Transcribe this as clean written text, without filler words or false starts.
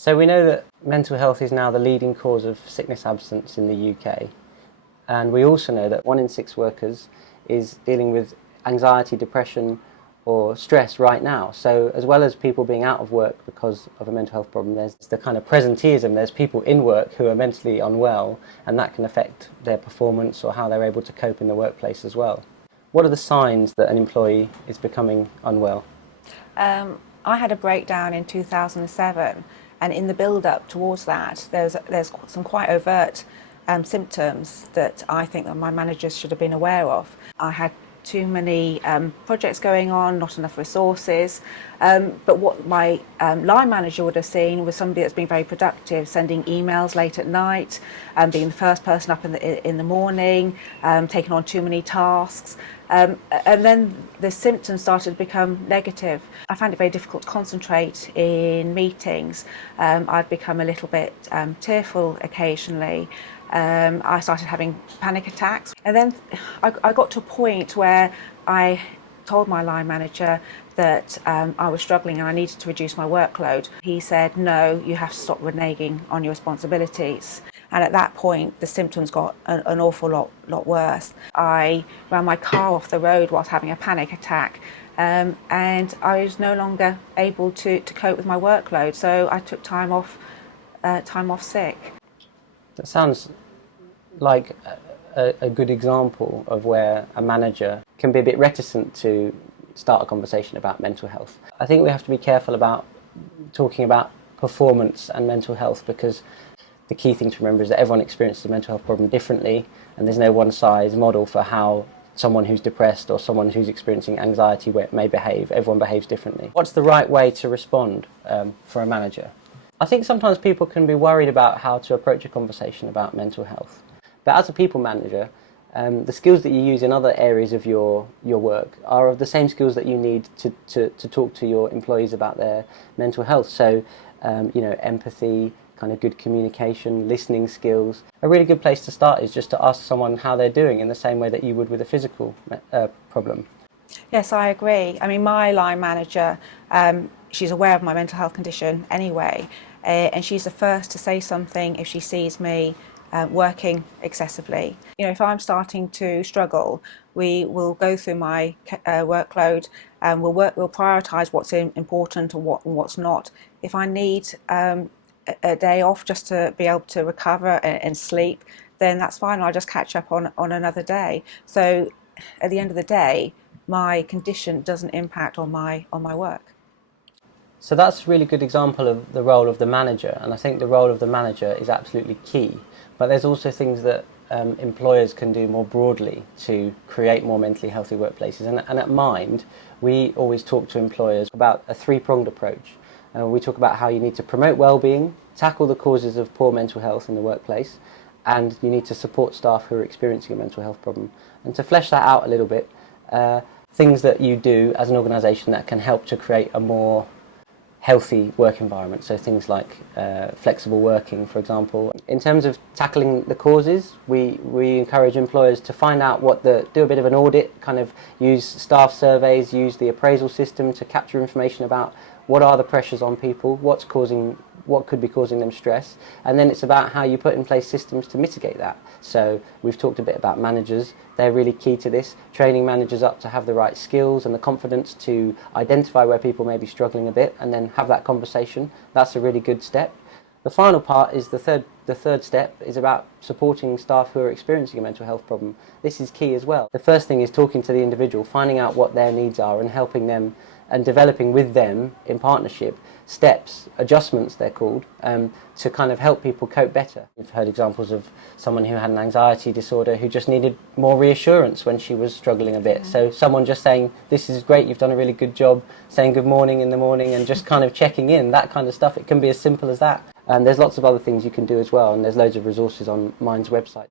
So we know that mental health is now the leading cause of sickness absence in the UK. And we also know that 1 in 6 workers is dealing with anxiety, depression or stress right now. So as well as people being out of work because of a mental health problem, there's the kind of presenteeism. There's people in work who are mentally unwell, and that can affect their performance or how they're able to cope in the workplace as well. What are the signs that an employee is becoming unwell? I had a breakdown in 2007, and in the build-up towards that, there's some quite overt symptoms that I think that my managers should have been aware of. I had too many projects going on, not enough resources, but what my line manager would have seen was somebody that's been very productive, sending emails late at night, being the first person up in the morning, taking on too many tasks, and then the symptoms started to become negative. I found it very difficult to concentrate in meetings. I'd become a little bit tearful occasionally. I started having panic attacks, and then I got to a point where I told my line manager that I was struggling and I needed to reduce my workload. He said, no, you have to stop reneging on your responsibilities. And at that point, the symptoms got an awful lot worse. I ran my car off the road whilst having a panic attack, and I was no longer able to cope with my workload, so I took time off sick. That sounds like a good example of where a manager can be a bit reticent to start a conversation about mental health. I think we have to be careful about talking about performance and mental health, because the key thing to remember is that everyone experiences a mental health problem differently, and there's no one-size model for how someone who's depressed or someone who's experiencing anxiety may behave. Everyone behaves differently. What's the right way to respond for a manager? I think sometimes people can be worried about how to approach a conversation about mental health. But as a people manager, the skills that you use in other areas of your work are of the same skills that you need to talk to your employees about their mental health. So, empathy, kind of good communication, listening skills. A really good place to start is just to ask someone how they're doing in the same way that you would with a physical problem. Yes, I agree. I mean, my line manager, she's aware of my mental health condition anyway, and she's the first to say something if she sees me working excessively. If I'm starting to struggle, we will go through my workload and we'll prioritise what's important and what's not. If I need a day off just to be able to recover and sleep, then that's fine. I'll just catch up on another day. So at the end of the day, my condition doesn't impact on my work. So that's a really good example of the role of the manager, and I think the role of the manager is absolutely key. But there's also things that employers can do more broadly to create more mentally healthy workplaces. And at Mind, we always talk to employers about a 3-pronged approach. We talk about how you need to promote well-being, tackle the causes of poor mental health in the workplace, and you need to support staff who are experiencing a mental health problem. And to flesh that out a little bit, things that you do as an organisation that can help to create a more healthy work environment. So things like flexible working, for example. In terms of tackling the causes, we encourage employers to find out do a bit of an audit, kind of use staff surveys, use the appraisal system to capture information about what are the pressures on people, what could be causing them stress, and then it's about how you put in place systems to mitigate that. So we've talked a bit about managers. They're really key to this, training managers up to have the right skills and the confidence to identify where people may be struggling a bit and then have that conversation. That's a really good step. The final part is the third step is about supporting staff who are experiencing a mental health problem. This is key as well. The first thing is talking to the individual, finding out what their needs are and helping them and developing with them in partnership steps, adjustments they're called, to kind of help people cope better. We've heard examples of someone who had an anxiety disorder who just needed more reassurance when she was struggling a bit. So someone just saying, this is great, you've done a really good job, saying good morning in the morning and just kind of checking in, that kind of stuff. It can be as simple as that. There's lots of other things you can do as well, and there's loads of resources on Mind's website.